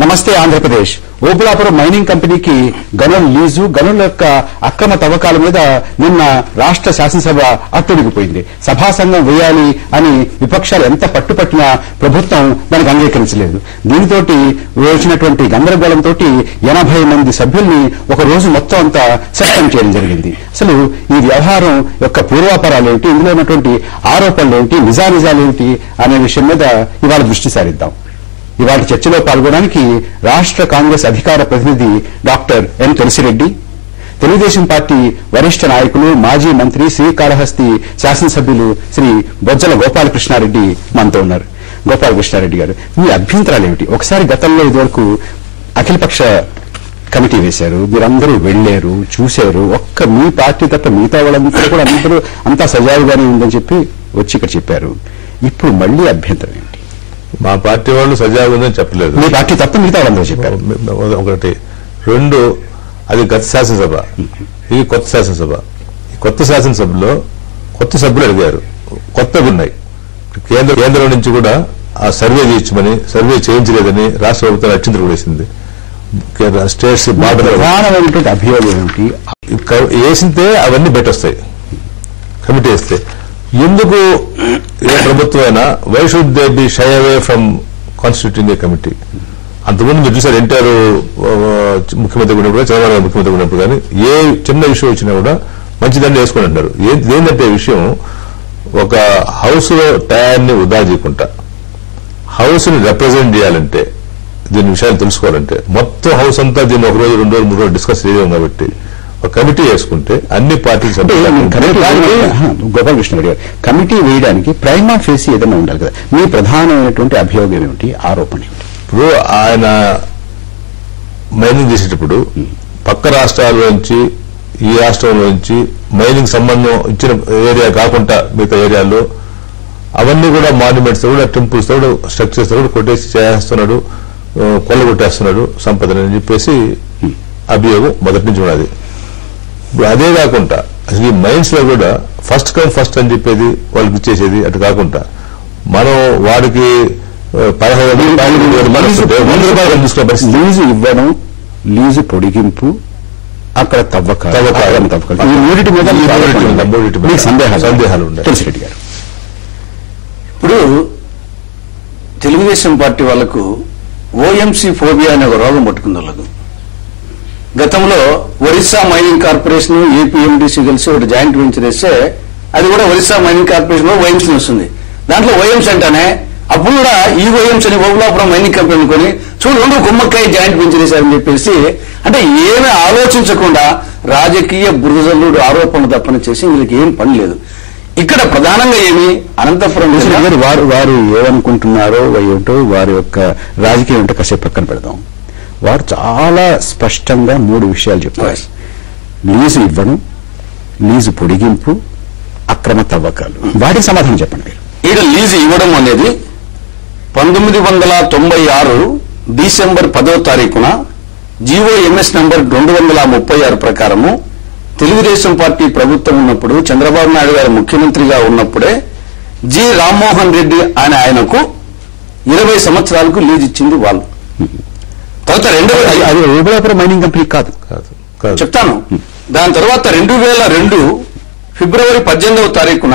నమస్తే ఆంధ్రప్రదేశ్. ఓబులాపురం మైనింగ్ కంపెనీకి గనుల లీజు, గనుల యొక్క అక్రమ తవ్వకాల మీద నిన్న రాష్ట్ర శాసనసభ అట్టుడిగిపోయింది. సభాసంఘం వేయాలి అని విపక్షాలు ఎంత పట్టుపట్టినా ప్రభుత్వం దానికి అంగీకరించలేదు. దీనితోటి వచ్చినటువంటి గందరగోళంతో 80 మంది సభ్యుల్ని ఒక రోజు మొత్తం అంతా సస్పెండ్ చేయడం జరిగింది. అసలు ఈ వ్యవహారం యొక్క పూర్వాపరాలు ఏంటి, ఇందులో ఉన్నటువంటి ఆరోపణలు ఏంటి, నిజానిజాలేంటి అనే విషయం మీద ఇవాళ దృష్టి సారిద్దాం. ఇవాళ చర్చలో పాల్గొనడానికి రాష్ట్ర కాంగ్రెస్ అధికార ప్రతినిధి doctor N Tulasireddy, Telugu Desam party వరిష్ఠ నాయకులు మాజీ మంత్రి శ్రీకాళహస్తి శాసనసభ్యులు శ్రీ బొజ్జల గోపాలకృష్ణారెడ్డి మనతో ఉన్నారు. గోపాలకృష్ణారెడ్డి గారు, మీ అభ్యంతరాలు ఏమిటి? ఒకసారి గతంలో ఇదివరకు అఖిలపక్ష కమిటీ వేశారు, మీరందరూ వెళ్లారు, చూశారు. ఒక్క మీ పార్టీ తప్ప మిగతా వాళ్ళందరూ కూడా అంతా సజావుగానే ఉందని చెప్పి వచ్చి ఇక్కడ చెప్పారు. ఇప్పుడు మళ్లీ అభ్యంతరం ఏంటి? మా పార్టీ వాళ్ళు సజావుగా ఉందని చెప్పలేదు. మీ పార్టీ తప్ప మిగతా వాళ్ళందరూ చెప్పారు. ఒకటి. రెండు, అది గత శాసనసభ, ఇది కొత్త శాసనసభ. ఈ కొత్త శాసనసభలో కొత్త సభ్యులు అడిగారు, కొత్తగా ఉన్నాయి. కేంద్రం నుంచి కూడా ఆ సర్వే చేయించమని, సర్వే చేయించలేదని రాష్ట్ర ప్రభుత్వం అత్యంత వేసింది. స్టేట్స్ ప్రధానమైనటువంటి అభియోగం ఏమిటి? వేసితే అవన్నీ బయట వస్తాయి, కమిటీ వేస్తే. ఎందుకు ఏ ప్రభుత్వం అయినా why should they be shy away from constituting a committee? అంతకుముందు మీరు చూసారు, ఎన్టీఆర్ ముఖ్యమంత్రి ఉన్నప్పుడు, చంద్రబాబు ముఖ్యమంత్రి ఉన్నప్పుడు కానీ ఏ చిన్న విషయం వచ్చినా కూడా మంచిదాన్ని వేసుకుని అంటారు. ఏంటంటే విషయం, ఒక హౌస్ లో టయాన్ని వృధా చేయకుండా హౌస్ ని రిప్రజెంట్ చేయాలంటే, దీని విషయాలు తెలుసుకోవాలంటే మొత్తం హౌస్ అంతా దీన్ని 1 రోజు 2 రోజులు 3 రోజులు డిస్కస్ చేయడం కాబట్టి ఒక కమిటీ వేసుకుంటే అన్ని పార్టీలు గోపాలకృష్ణ గారు, కమిటీ వేయడానికి ప్రైమా ఫేసి ఏదైనా ఉండాలి కదా. మీ ప్రధానమైనటువంటి అభియోగం ఏమిటి, ఆరోపణ ఏమిటి? ఇప్పుడు ఆయన మైనింగ్ చేసేటప్పుడు పక్క రాష్ట్రాల్లోంచి ఈ రాష్ట్రంలోంచి మైనింగ్ సంబంధం ఇచ్చిన ఏరియా కాకుండా మిగతా ఏరియాల్లో అవన్నీ కూడా మాన్యుమెంట్స్ కూడా, టెంపుల్స్ కూడా, స్ట్రక్చర్స్ కూడా కొట్టేసి చేస్తున్నాడు, కొల్లగొట్టేస్తున్నాడు సంపదని అని చెప్పేసి అభియోగం మొదటి నుంచి ఉన్నది. ఇప్పుడు అదే కాకుండా అసలు ఈ మైన్స్ లో కూడా ఫస్ట్ కమ్ ఫస్ట్ అని చెప్పేది వాళ్ళకి ఇచ్చేసేది అటు కాకుండా మనం వాడికి 15,000 రూపాయలు తీసుకునే పరిస్థితి. లీజు ఇవ్వడం, లీజు పొడిగింపు, అక్కడ తవ్వకాలు, ఈ మూడింటి మీద సందేహాలు ఉన్నాయి. తులసిరెడ్డి గారు, ఇప్పుడు తెలుగుదేశం పార్టీ వాళ్లకు ఓఎంసీ ఫోబియా అనే ఒక రోగం పట్టుకుంది. వాళ్ళకు గతంలో ఒరిస్సా మైనింగ్ కార్పొరేషన్, ఏపీఎండిసి కలిసి ఒకటి జాయింట్ వెంచర్ వేస్తే అది కూడా ఒరిస్సా మైనింగ్ కార్పొరేషన్ లో ఓఎంసీ వస్తుంది. దాంట్లో ఓఎంసీ అంటానే అప్పుడు కూడా ఈ ఓఎంసీ అని ఓబులాపురం మైనింగ్ కంపెనీ అనుకుని చూడు 2 గుమ్మక్కాయ జాయింట్ వెంచర్ వేశారని చెప్పేసి, అంటే ఏమీ ఆలోచించకుండా రాజకీయ బురదలుడు ఆరోపణలు తప్పని చేసి వీళ్ళకి ఏం పని లేదు. ఇక్కడ ప్రధానంగా ఏమి అనంతపురం వారు ఏమనుకుంటున్నారో ఏమిటో, వారి యొక్క రాజకీయం ఏంటో కాసేపు పక్కన పెడదాం. వారు చాలా స్పష్టంగా 3 విషయాలు చెప్పారు. లీజు ఇవ్వడం, లీజు పొడిగింపు, అక్రమ తవ్వకాలు. వాటికి సమాధానం చెప్పండి. ఈడ లీజు ఇవ్వడం అనేది 1996 డిసెంబర్ 10వ తారీఖున జీవోఎంఎస్ నంబర్ 236 ప్రకారము తెలుగుదేశం పార్టీ ప్రభుత్వం ఉన్నప్పుడు, చంద్రబాబు నాయుడు గారు ముఖ్యమంత్రిగా ఉన్నప్పుడే జి రామ్మోహన్ రెడ్డి అనే ఆయనకు 20 సంవత్సరాలకు లీజు ఇచ్చింది వాళ్ళు. తర్వాత అది ఓబులాపురం మైనింగ్ కంపెనీ కాదు చెప్తాను. దాని తర్వాత 2002 ఫిబ్రవరి 18వ తారీఖున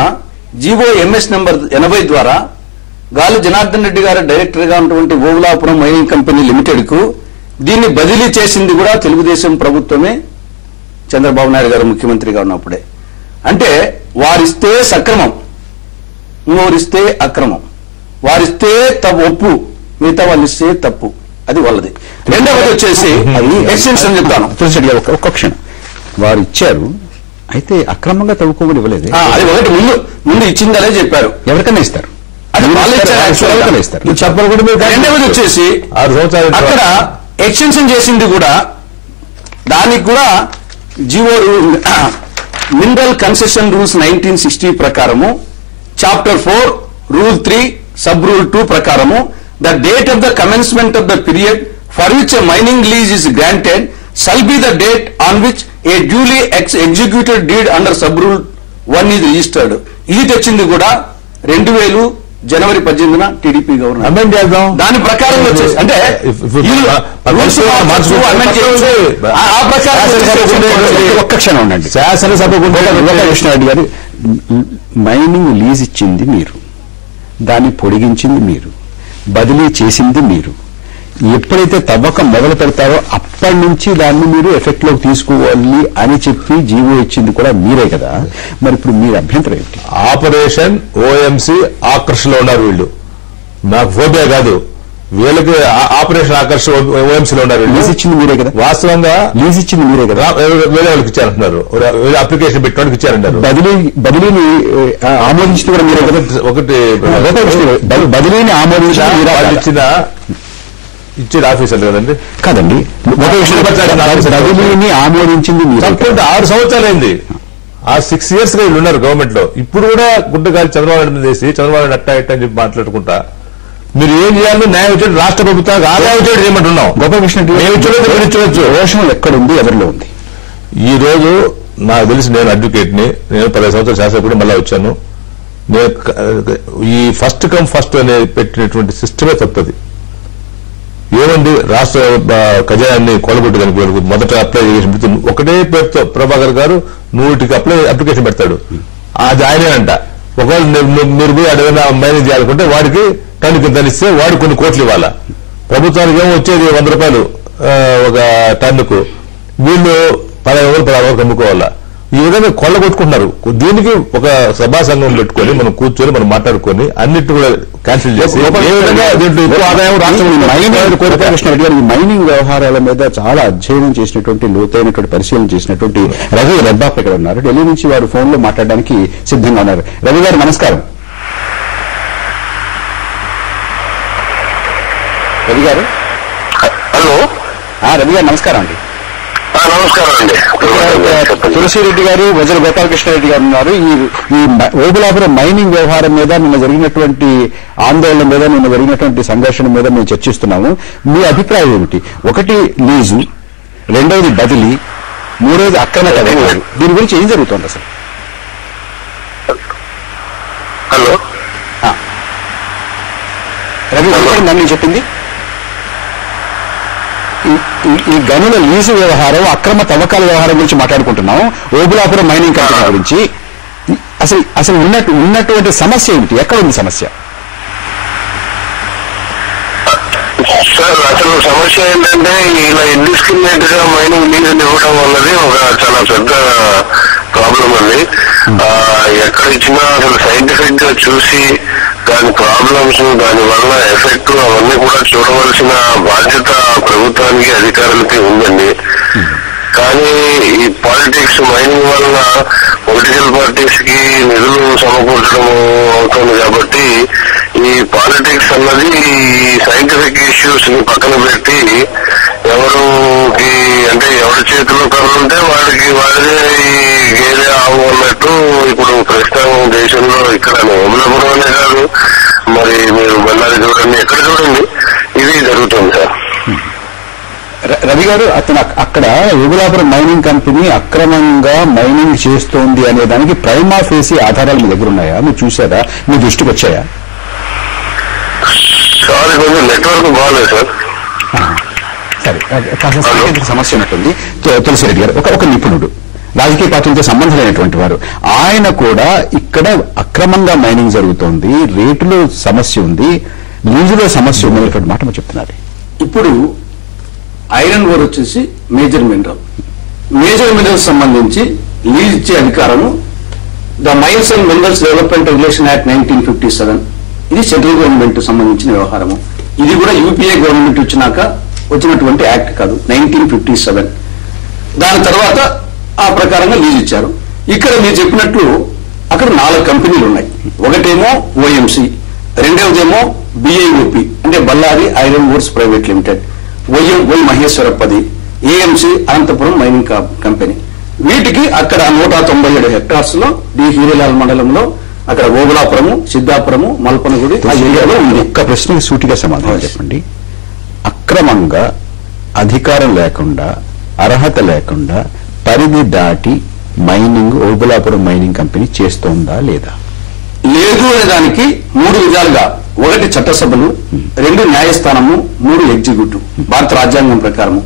జీవోఎంఎస్ నంబర్ 80 ద్వారా గాలి జనార్దన్ రెడ్డి గారు డైరెక్టర్ గా ఉన్నటువంటి ఓబులాపురం మైనింగ్ కంపెనీ లిమిటెడ్ కు దీన్ని బదిలీ చేసింది కూడా తెలుగుదేశం ప్రభుత్వమే, చంద్రబాబు నాయుడు గారు ముఖ్యమంత్రిగా ఉన్నప్పుడే. అంటే వారిస్తే సక్రమం, ఇంకోరిస్తే అక్రమం. వారిస్తే ఒప్పు, మిగతా వాళ్ళు ఇస్తే తప్పు. అది వాళ్ళది. రెండవది వచ్చేసి ఎక్స్టెన్షన్ చెప్తాను. తులసిరెడ్డి గారు, ఒక్క క్షణం. వారు ఇచ్చారు, అయితే అక్రమంగా తవ్వుకోమని ఇవ్వలేదు. అది ఒకటి ముందు ఇచ్చిందనే చెప్పారు. ఎవరికైనా ఇస్తారు, అది వాళ్ళు ఇస్తారు. చెప్పరు కూడా. రెండవది వచ్చేసి అక్కడ ఎక్స్టెన్షన్ చేసింది కూడా, దానికి కూడా జీవో మినరల్ కన్సెషన్ రూల్స్ 1960 ప్రకారము, చాప్టర్ 4 రూల్ 3 సబ్ రూల్ 2 ప్రకారము, the date of the commencement of the period for which a mining lease is granted shall be the date on which a duly executed deed under sub rule 1 is registered. ఇది తెచ్చింది కూడా జనవరి 18న TDP governor amend చేద్దాం. దాని ప్రకారం వచ్చేసి అంటే ఆ ప్రకారం ఒక్క క్షణం ఉండండి. శాసనసభ కృష్ణారెడ్డి గారు, మైనింగ్ లీజ్ ఇచ్చింది మీరు, దాన్ని పొడిగించింది మీరు, బదిలీ చేసింది మీరు. ఎప్పుడైతే తవ్వకం మొదలు పెడతారో అప్పటి నుంచి దాన్ని మీరు ఎఫెక్ట్ లోకి తీసుకోవాలి అని చెప్పి జీవో ఇచ్చింది కూడా మీరే కదా. మరి ఇప్పుడు మీరు అభ్యంతరం ఏంటి? ఆపరేషన్ ఓఎంసీ ఆకర్షణలో ఉన్నారు వీళ్ళు. నాకు ఫోబియా కాదు, వీళ్ళకి ఆపరేషన్ ఆకర్ష ఓఎంసీలో ఉన్నారు. లీజ్ ఇచ్చింది మీరే కదా. వాస్తవంగా లీజ్ ఇచ్చింది మీరే కదా. వేరే వాళ్ళకి ఇచ్చారంటున్నారు, అప్లికేషన్ పెట్టడానికి ఇచ్చారంటారు. బదిలీని ఆమోదించింది కూడా మీరే కదా. ఒకటి బదిలీని ఆమోదించిన ఇచ్చిన ఇచ్చేది ఆఫీసర్లు కదండి. కాదండి, బదిలీని ఆమోదించింది మీరు. 6 సంవత్సరాలైంది. ఆ 6 years గా వీళ్ళు ఉన్నారు గవర్నమెంట్ లో. ఇప్పుడు కూడా గుడ్డగాలి చంద్రబాబు నాయుడు చేసి చంద్రబాబు నాయుడు అట్టా ఇట్టా అని చెప్పి మాట్లాడుకుంటా మీరు ఏం చేయాలో న్యాయం వచ్చేది రాష్ట్ర ప్రభుత్వానికి ఆదాయం వచ్చేది చేయమంటున్నాం. గోపాలకృష్ణ రోషం ఎక్కడుంది, ఎవరిలో ఉంది? ఈ రోజు నాకు తెలిసి నేను అడ్వకేట్ ని, నేను 15 సంవత్సరాల శాసనసభ్యుడు మళ్ళా వచ్చాను. నేను ఈ ఫస్ట్ కమ్ ఫస్ట్ అనే పెట్టినటువంటి సిస్టమే తప్పది. ఏమండి రాష్ట్ర ఖజానాన్ని కొలగొట్టడానికి మొదట అప్లై చేసి ఒకటే పేరుతో ప్రభాకర్ గారు 100కి అప్లికేషన్ పెడతాడు. అది ఆయనే అంట. ఒకవేళ మీరు పోయి అడగైనా మేనేజ్ చేయాలనుకుంటే వాడికి టన్ను కింద ఇస్తే వాడు కొన్ని కోట్లు ఇవ్వాలా. ప్రభుత్వానికి ఏమో వచ్చేది 100 రూపాయలు ఒక టన్నుకు, వీళ్ళు 15 వరకు అమ్ముకోవాలా. ఈ విధంగా కొల్లగొట్టుకుంటున్నారు. దీనికి ఒక సభా సంఘం పెట్టుకొని మనం కూర్చొని మనం మాట్లాడుకొని అన్నిటి కూడా క్యాన్సిల్ చేసి ఏ విధంగా దీంట్లో ఎక్కువ ఆదాయం రాష్ట్రం. మైనింగ్ వ్యవహారాల మీద చాలా అధ్యయనం చేసినటువంటి, లోతైనటువంటి పరిశీలన చేసినటువంటి రవి రెబ్బాప్ ఇక్కడ ఉన్నారు. ఢిల్లీ నుంచి వారు ఫోన్ లో మాట్లాడడానికి సిద్ధంగా ఉన్నారు. రవి గారు నమస్కారం. రవి గారు. హలో. రవి గారు నమస్కారం అండి. నమస్కారం అండి. తులసిరెడ్డి గారు, వజ్ర గోపాలకృష్ణారెడ్డి గారు ఉన్నారు. ఈ ఓబులాపురం మైనింగ్ వ్యవహారం మీద నిన్న జరిగినటువంటి ఆందోళన మీద, నిన్న జరిగినటువంటి సంఘర్షణ మీద మేము చర్చిస్తున్నాము. మీ అభిప్రాయం ఏమిటి? ఒకటి లీజు, రెండవది బదిలీ, మూడవది అక్రమ తవ్వకాలు. దీని గురించి ఏం జరుగుతోంది అసలు? హలో. రవి నన్ను చెప్పింది ఈ గనుల లీజు వ్యవహారం, అక్రమ తవ్వకాల వ్యవహారం గురించి మాట్లాడుకుంటున్నాం. ఓబులాపురం మైనింగ్ కంపెనీ గురించి అసలు ఉన్నటువంటి సమస్య ఏమిటి? ఎక్కడ ఉంది సమస్య? సార్, అసలు సమస్య ఏంటంటే ఇలా ఇండిస్క్రిమినేట్ గా మైనింగ్ లీజులు ఇవ్వడం వల్లది ఒక చాలా పెద్ద ప్రాబ్లం అండి. ఎక్కడ ఇచ్చినా అసలు సైంటిఫిక్ గా చూసి దాని ప్రాబ్లమ్స్, దాని వల్ల ఎఫెక్ట్ అవన్నీ కూడా చూడవలసిన బాధ్యత ప్రభుత్వానికి, అధికారులకి ఉందండి. కానీ ఈ పాలిటిక్స్, మైనింగ్ వల్ల పొలిటికల్ పార్టీస్ కి నిధులు సమకూర్చడం అవుతుంది కాబట్టి ఈ పాలిటిక్స్ అన్నది ఈ సైంటిఫిక్ ఇష్యూస్ ని పక్కన పెట్టి ఎవరికి అంటే ఎవరి చేతిలో కర్రుంటే వాడిదే ఈ గేదె ఆవు అన్నట్టు ఇప్పుడు ప్రస్తుతం దేశంలో ఇక్కడ ఓబులాపురం అనే కాదు, మరి మీరు బళ్ళారి చూడండి, ఎక్కడ చూడండి ఇది జరుగుతుంది సార్. రవి గారు, అక్కడ ఓబులాపురం మైనింగ్ కంపెనీ అక్రమంగా మైనింగ్ చేస్తోంది అనే దానికి ప్రైమా ఫేసి ఆధారాలు మీ దగ్గర ఉన్నాయా? మీరు చూసారా? మీ దృష్టికి వచ్చాయా? సారీ, కొంచెం నెట్వర్క్ బాగాలేదు సార్. సరే, కాస్త సాంకేతిక సమస్య ఉన్నట్టుంది. తులసిరెడ్డి గారు ఒక నిపుణుడు, రాజకీయ పార్టీలతో సంబంధం లేనటువంటి వారు, ఆయన కూడా ఇక్కడ అక్రమంగా మైనింగ్ జరుగుతోంది, రేటులో సమస్య ఉంది, లీజులో సమస్య ఉంది అనేటువంటి మాట మీరు చెప్తున్నారు. ఇప్పుడు ఐరన్ ఓర్ వచ్చేసి మేజర్ మినరల్స్ సంబంధించి లీజ్ ఇచ్చే అధికారము the mines and minerals development regulation act 1957, ఇది సెంట్రల్ గవర్నమెంట్ సంబంధించిన వ్యవహారము. ఇది కూడా యూపీఏ గవర్నమెంట్ వచ్చినటువంటి యాక్ట్ కాదు, 1957. దాని తర్వాత ఆ ప్రకారంగా లీజ్ ఇచ్చారు. ఇక్కడ మీరు చెప్పినట్లు అక్కడ 4 కంపెనీలు ఉన్నాయి. ఒకటేమో ఓఎంసీ, రెండవదేమో బిఐఓపి అంటే Bellary iron ores private limited, Y మహేశ్వరప్పది, ఏఎంసీ అనంతపురం మైనింగ్ కంపెనీ. వీటికి అక్కడ 197 హెక్టార్స్ లో డి హీరేలాల్ మండలంలో అక్కడ ఓబులాపురము, సిద్ధాపురము, మల్పనగుడి ఆ ఏరియాలో ఉంది. ఒక్క ప్రశ్నకి సూటిగా సమాధానం చెప్పండి. అక్రమంగా, అధికారం లేకుండా, అర్హత లేకుండా పరిధి దాటి మైనింగ్ ఓబులాపురం మైనింగ్ కంపెనీ చేస్తోందా లేదా? లేదు లేదు అనే దానికి 3 విధాలుగా, 1 చట్టసభలు, 2 న్యాయస్థానము, 3 ఎగ్జిక్యూటివ్. భారత రాజ్యాంగం ప్రకారము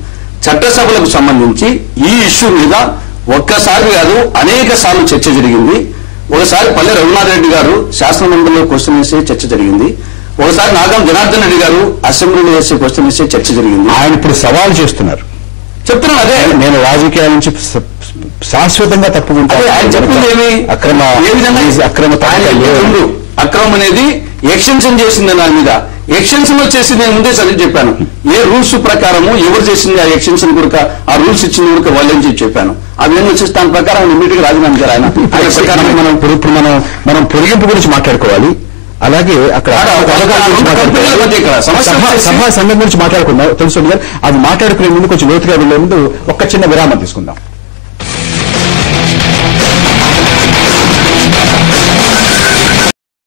చట్టసభలకు సంబంధించి ఈ ఇష్యూ మీద ఒక్కసారి కాదు అనేక సార్లు చర్చ జరిగింది. ఒకసారి పల్లె రఘునాథ్ రెడ్డి గారు శాసనమండలిలో క్వశ్చన్ వేసే చర్చ జరిగింది. ఒకసారి నాగం జనార్దన్ రెడ్డి గారు అసెంబ్లీలో వేసే క్వశ్చన్ వేసే చర్చ జరిగింది. ఆయన ఇప్పుడు సవాల్ చేస్తున్నారు. చెప్తున్నాను అదే, నేను రాజకీయాల నుంచి శాశ్వతంగా తప్పుకుంటాను. ఆయన చెప్పింది ఏమి? అక్రమ ఏ విధంగా అక్రమం అనేది ఎక్స్టెన్షన్ చేసింది దాని మీద. ఎక్స్టెన్షన్ వచ్చేసి నేను ముందే చదివి చెప్పాను. ఏ రూల్స్ ప్రకారము ఎవరు చేసింది ఆ ఎక్స్టెన్షన్ కూడా, ఆ రూల్స్ ఇచ్చింది కూడా వాళ్ళని చెప్పి చెప్పాను. అవేం వచ్చేసి దాని ప్రకారం ఇమీడియట్ గా రాజీనామా చేయాలి. ఆయన మనం పొడిగింపు గురించి మాట్లాడుకోవాలి. అలాగే అక్కడ సభా సంఘం గురించి మాట్లాడుకుందాం. తెలుసు అది మాట్లాడుకునే ముందు కొంచెం లోతుగా వెళ్లే ముందు ఒక్క చిన్న విరామం తీసుకుందాం.